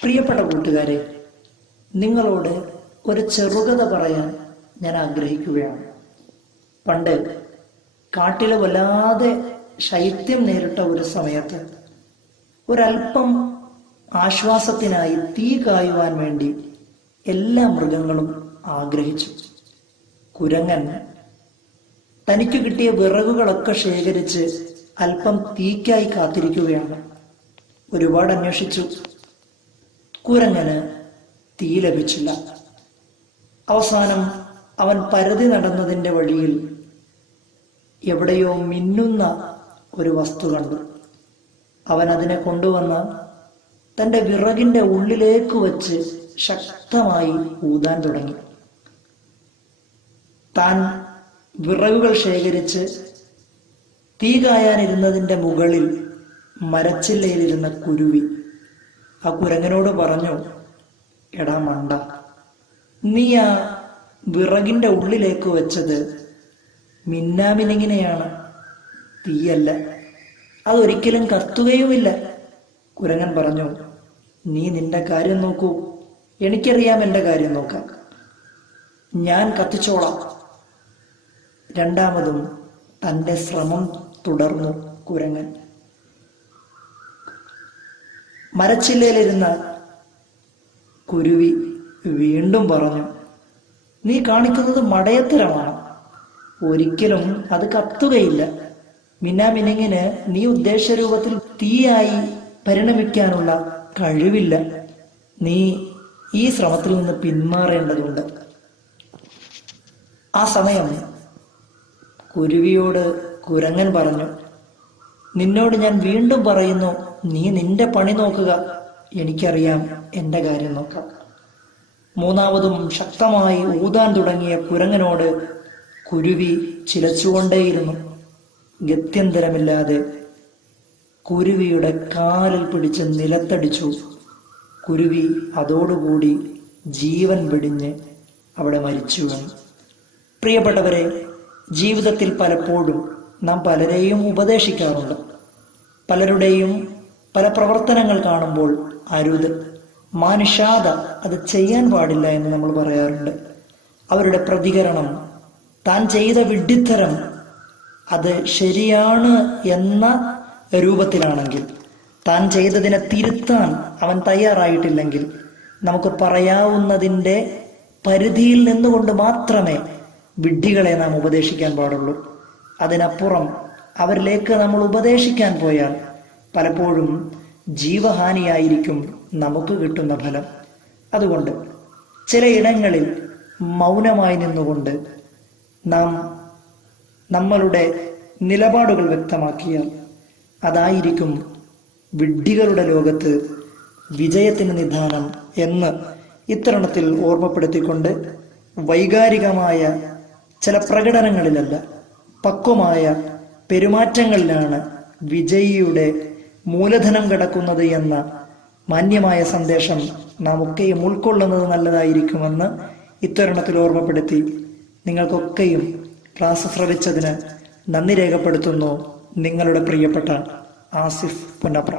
പ്രിയപ്പെട്ട കൂട്ടുകാരെ, നിങ്ങളോട് ഒരു ചെറുകഥ പറയാൻ ഞാൻ ആഗ്രഹിക്കുകയാണ്. പണ്ട് കാട്ടിൽ വല്ലാതെ ശൈത്യം നേരിട്ട ഒരു സമയത്ത് ഒരല്പം ആശ്വാസത്തിനായി തീ കായുവാൻ വേണ്ടി എല്ലാ മൃഗങ്ങളും ആഗ്രഹിച്ചു. കുരങ്ങൻ തനിക്ക് കിട്ടിയ വിറകുകളൊക്കെ ശേഖരിച്ച് അല്പം തീക്കായി കാത്തിരിക്കുകയാണ്. ഒരുപാട് അന്വേഷിച്ചു. കുരങ്ങന് തീ ലഭിച്ചില്ല. അവസാനം അവൻ പരതി നടന്നതിന്റെ വഴിയിൽ എവിടെയോ മിന്നുന്ന ഒരു വസ്തു കണ്ടു. അവൻ അതിനെ കൊണ്ടുവന്ന് തന്റെ വിറകിന്റെ ഉള്ളിലേക്ക് വച്ച് ശക്തമായി ഊതാൻ തുടങ്ങി. താൻ വിറകുകൾ ശേഖരിച്ച് തീ കായാനിരുന്നതിന്റെ മുകളിൽ മരച്ചില്ലയിലിരുന്ന കുരുവി ആ കുരങ്ങനോട് പറഞ്ഞു, എടാ മണ്ട, നീ ആ വിറകിന്റെ ഉള്ളിലേക്ക് വെച്ചത് മിന്നാമിനിങ്ങിനെയാണ്, തീയല്ല. അതൊരിക്കലും കത്തുകയുമില്ല. കുരങ്ങൻ പറഞ്ഞു, നീ നിന്റെ കാര്യം നോക്കൂ, എനിക്കറിയാം എന്റെ കാര്യം നോക്കാം, ഞാൻ കത്തിച്ചോളാം. രണ്ടാമതും തന്റെ ശ്രമം തുടർന്നു കുരങ്ങൻ. മരച്ചില്ലയിലിരുന്ന കുരുവി വീണ്ടും പറഞ്ഞു, നീ കാണിക്കുന്നത് മടയത്തരമാണ്, ഒരിക്കലും അത് കത്തുകയില്ല. മിന്നാമിനുങ്ങിന് നീ ഉദ്ദേശ രൂപത്തിൽ തീയായി പരിണമിക്കാനുള്ള കഴിവില്ല. നീ ഈ ശ്രമത്തിൽ നിന്ന് പിന്മാറേണ്ടതുണ്ട്. ആ സമയം കുരുവിയോട് കുരങ്ങൻ പറഞ്ഞു, നിന്നോട് ഞാൻ വീണ്ടും പറയുന്നു, നീ നിന്റെ പണി നോക്കുക, എനിക്കറിയാം എന്റെ കാര്യം നോക്കാം. മൂന്നാമതും ശക്തമായി ഊതാൻ തുടങ്ങിയ കുരങ്ങനോട് കുരുവി ചിലച്ചുകൊണ്ടേയിരുന്നു. ഗത്യന്തരമില്ലാതെ കുരുവിയുടെ കാലിൽ പിടിച്ച് നിലത്തടിച്ചു. കുരുവി അതോടുകൂടി ജീവൻ വെടിഞ്ഞ് അവിടെ മരിച്ചു വീണു. പ്രിയപ്പെട്ടവരെ, ജീവിതത്തിൽ പലപ്പോഴും നാം പലരെയും ഉപദേശിക്കാറുണ്ട്. പലരുടെയും പല പ്രവർത്തനങ്ങൾ കാണുമ്പോൾ അരുത്, മാനുഷാദ, അത് ചെയ്യാൻ പാടില്ല എന്ന് നമ്മൾ പറയാറുണ്ട്. അവരുടെ പ്രതികരണം താൻ ചെയ്ത വിഡ്ഢിത്തരം അത് ശരിയാണ് എന്ന രൂപത്തിലാണെങ്കിൽ, താൻ ചെയ്തതിനെ തിരുത്താൻ അവൻ തയ്യാറായിട്ടില്ലെങ്കിൽ, നമുക്ക് പറയാവുന്നതിൻ്റെ പരിധിയിൽ നിന്നുകൊണ്ട് മാത്രമേ വിഡ്ഢികളെ നാം ഉപദേശിക്കാൻ പാടുള്ളൂ. അതിനപ്പുറം അവരിലേക്ക് നമ്മൾ ഉപദേശിക്കാൻ പോയാൽ പലപ്പോഴും ജീവഹാനിയായിരിക്കും നമുക്ക് കിട്ടുന്ന ഫലം. അതുകൊണ്ട് ചിലയിടങ്ങളിൽ മൗനമായി നിന്നുകൊണ്ട് നാം നമ്മളുടെ നിലപാടുകൾ വ്യക്തമാക്കിയാൽ അതായിരിക്കും വിഡ്ഢികളുടെ ലോകത്ത് വിജയത്തിന് നിദാനം എന്ന് ഇത്തരണത്തിൽ ഓർമ്മപ്പെടുത്തിക്കൊണ്ട്, വൈകാരികമായ ചില പ്രകടനങ്ങളിലല്ല, പക്വമായ പെരുമാറ്റങ്ങളിലാണ് വിജയിയുടെ മൂലധനം കിടക്കുന്നത് എന്ന മാന്യമായ സന്ദേശം നാം ഒക്കെയും ഉൾക്കൊള്ളുന്നത് നല്ലതായിരിക്കുമെന്ന് ഇത്തരണത്തിൽ ഓർമ്മപ്പെടുത്തി, നിങ്ങൾക്കൊക്കെയും ക്ലാസ് ശ്രവിച്ചതിന് നന്ദി രേഖപ്പെടുത്തുന്നു. നിങ്ങളുടെ പ്രിയപ്പെട്ട ആസിഫ് പുന്നപ്ര.